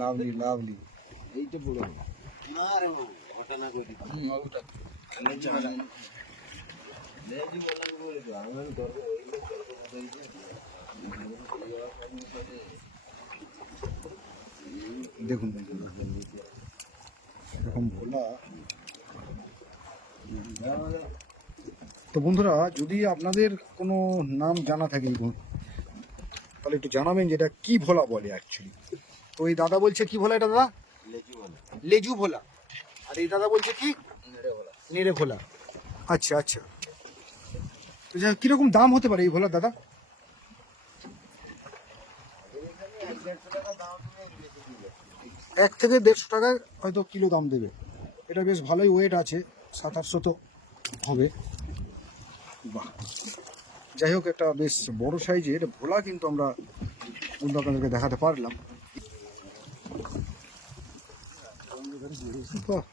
Lovely lovely. এইটা বড় মারে ঘটনা করি ওটা লেজি বললাম বলে তো আমি করব ওই লোক করব দেখুন এরকম ভোলা। তো বন্ধুরা, যদি আপনাদের কোনো নাম জানা থাকে তাহলে একটু জানাবেন যে এটা কি ভোলা বলে অ্যাকচুয়ালি। তো এই দাদা বলছে কি ভোলা এটা দাদা? লেজি বলে লেজু ভোলা। আর এই দাদা বলছে কি? নেড়ে ভোলা। আচ্ছা আচ্ছা। তো যা কীরকম দাম হতে পারে এই ভোলা দাদা? 1 থেকে 150 টাকায় হয়তো কিলো দাম দেবে। এটা বেশ ভালোই ওয়েট আছে, 700-800 তো হবে। বাহ, যাই হোক, একটা বেশ বড় সাইজের ভোলা কিন্তু আমরা বন্ধু আপনাদেরকে দেখাতে পারলাম। বাহ,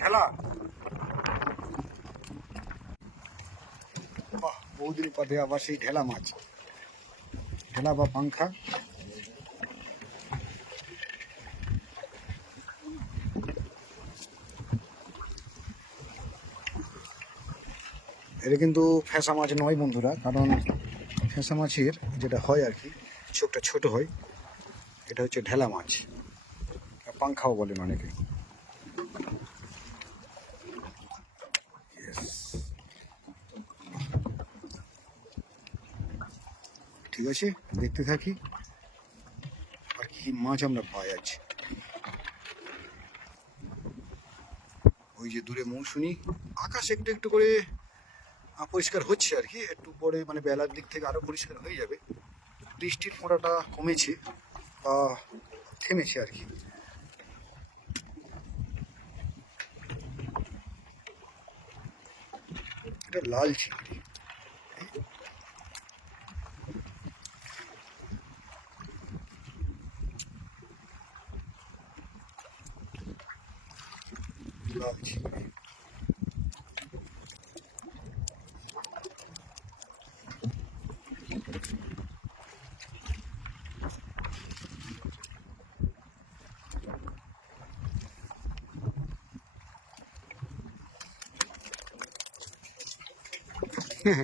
ঠেলা। বাহ, বহুদিন পরে আবার সেই ঢেলা মাছ, ঢেলা বা পাংখা। এটা কিন্তু ফ্যাসা মাছ নয় বন্ধুরা, কারণ ফ্যাসা মাছের যেটা হয় আর কি চোখটা ছোট হয়, এটা হচ্ছে ঢেলা মাছ, পাংখাও বলেন অনেকে। ঠিক আছে, দেখতে থাকি আর কি মাছ আমরা পাই আজ। ওই যে দূরে মৌসুমী, আকাশ একটু একটু করে পরিষ্কার হচ্ছে আর কি, একটু পরে মানে বেলার দিক থেকে আরো পরিষ্কার হয়ে যাবে। বৃষ্টির ফোঁটাটা কমেছে বা থেমেছে আর কি। এটা লাল চিংড়ি। লাল চিংড়ি।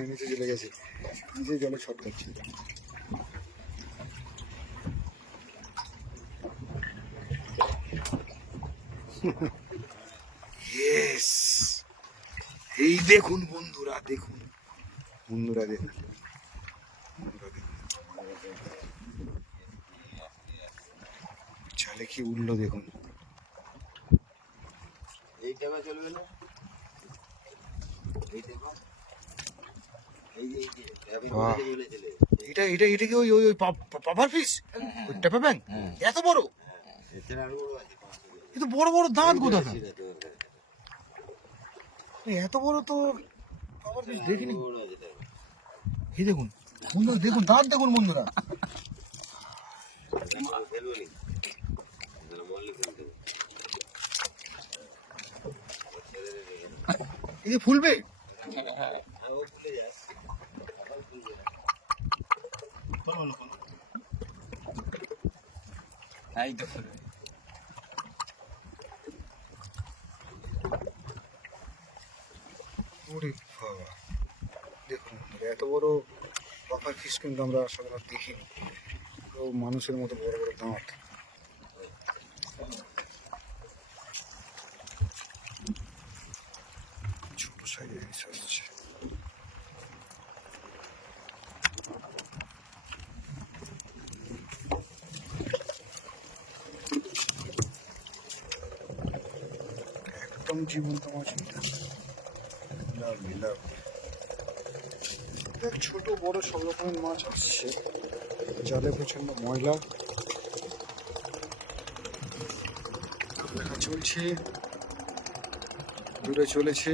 নিচে চলে গেছে, নিচে জলে ছট করছে। ইয়েস, এই দেখুন বন্ধুরা, দেখুন বন্ধুরা, দেখুন বন্ধুরা, দেখুন চালে কি উঠলো দেখুন। এই টাকা চলবে না এই দেখো এই যে আমি বলে চলে এটা এটা এটা কি ওই ওই পাপার ফিশ, ওই টেপা ব্যাং? এত বড়? এছাড়া আরো বড় আছে কিন্তু বড় বড় দাঁত গো দাদা, এত বড় তো পাপার ফিশ দেখিনি। বড় আছে এই দেখুন বন্ধুরা, দেখুন দাঁত দেখুন বন্ধুরা। ফেলবনি মল্লি ফেলতে এই যে ফুলবে, ও ফুলে যায় এই তো ফুলবে। ওরে বাবা, দেখুন এত বড় পাপার ফিশ কিন্তু আমরা সাধারণত দেখিনি। তো মানুষের মতো বড় বড় দাঁত। ছোট সাইজের ফিশ আসছে। একদম জীবন্ত মাছ এটা। Lovely lovely. দেখ, ছোট বড় সব রকমের মাছ আসছে, জালে প্রচন্ড ময়লা। দেখা চলছে, দূরে চলেছে।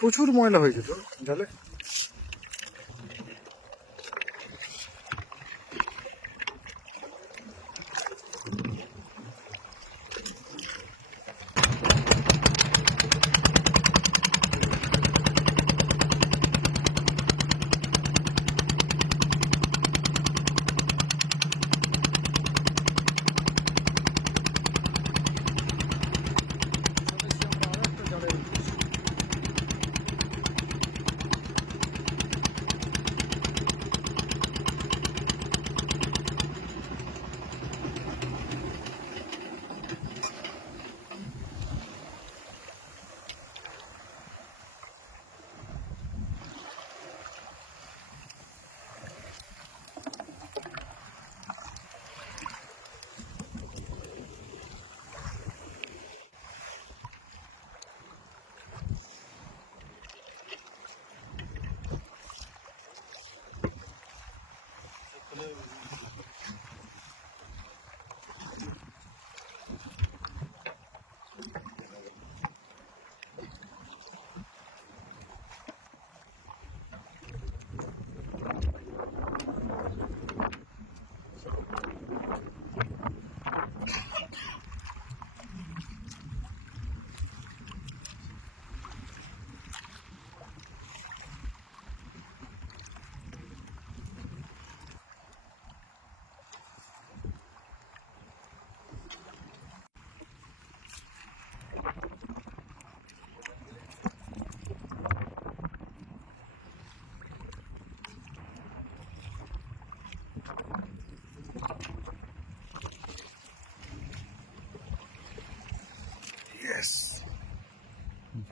প্রচুর ময়লা হয়েছে তো জালে।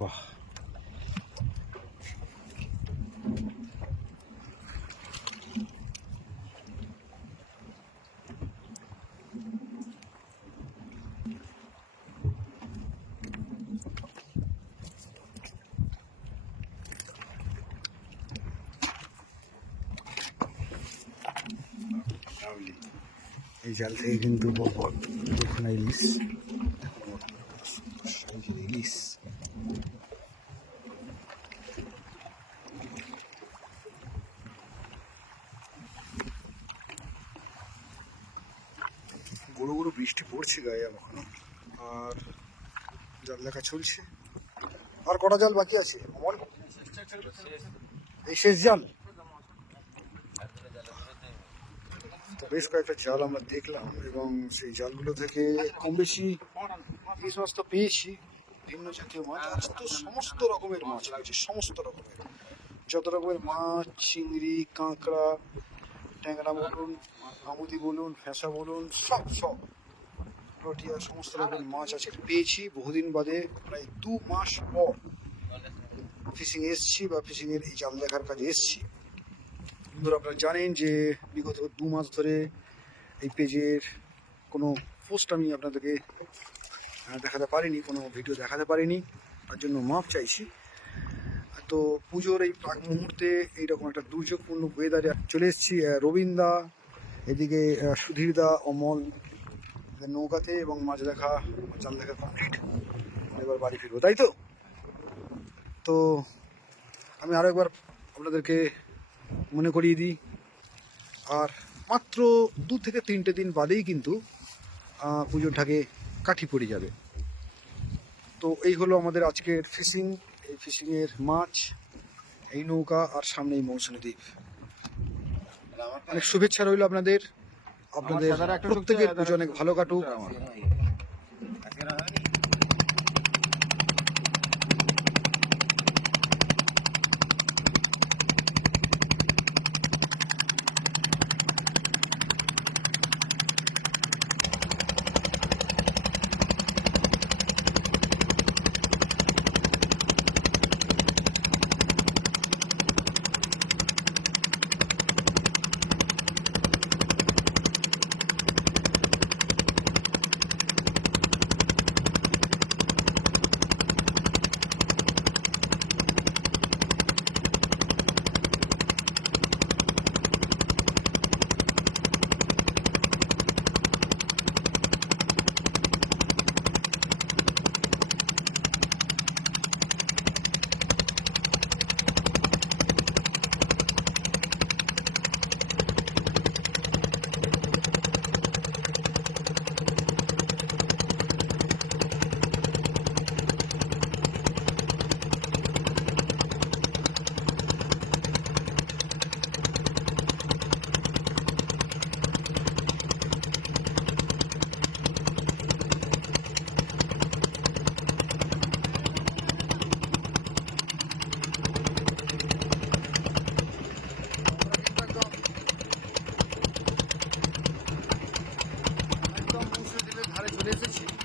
বাহ, এই জাল থেকে কিন্তু দেখুন ইলিশ, ইলিশ গুঁড়ো গুঁড়ো বৃষ্টি পড়ছে গায়ে এখনো, আর জাল দেখা চলছে। আর কটা জাল বাকি আছে? এই শেষ জাল? তো বেশ কয়েকটা জাল আমরা দেখলাম এবং সেই জালগুলো থেকে কম বেশি ইলিশ মাছ তো পেয়েছি, ভিন্ন জাতীয় মাছ। আজ তো সমস্ত রকমের মাছ পেয়েছি, সমস্ত রকমের, যত রকমের মাছ, চিংড়ি, কাঁকড়া, ট্যাংরা বলুন, আমুদি বলুন, ফ্যাঁসা বলুন, সব সব রটিয়া, সমস্ত রকমের মাছ আজকে পেয়েছি। বহুদিন বাদে প্রায় 2 মাস পর ফিশিং এসছি বা ফিশিংয়ের এই জাল দেখার কাজে এসছি। বন্ধুরা, আপনারা জানেন যে বিগত 2 মাস ধরে এই পেজের কোনো পোস্ট আমি আপনাদেরকে দেখাতে পারিনি, কোনো ভিডিও দেখাতে পারিনি, তার জন্য মাপ চাইছি। তো পুজোর এই প্রাক মুহূর্তে এইরকম একটা দুর্যোগপূর্ণ ওয়েদারে চলে এসেছি রবীন্দা, এদিকে সুধীরদা, অমল নৌকাতে, এবং মাছ দেখা, জাল দেখা কমপ্লিট। এবার বাড়ি ফিরবো, তাই তো? তো আমি আরও একবার আপনাদেরকে মনে করিয়ে দিই, আর মাত্র 2 থেকে 3টে দিন বাদেই কিন্তু পুজোর ঢাকে কাঠি পড়ে যাবে। তো এই হলো আমাদের আজকের ফিশিং। এই ফিশিংয়ের মাছ, এই নৌকা, আর সামনে এই মৌসুমী দ্বীপ। অনেক শুভেচ্ছা রইল আপনাদের, প্রত্যেকের পুজো অনেক ভালো কাটুক। চলে এসেছি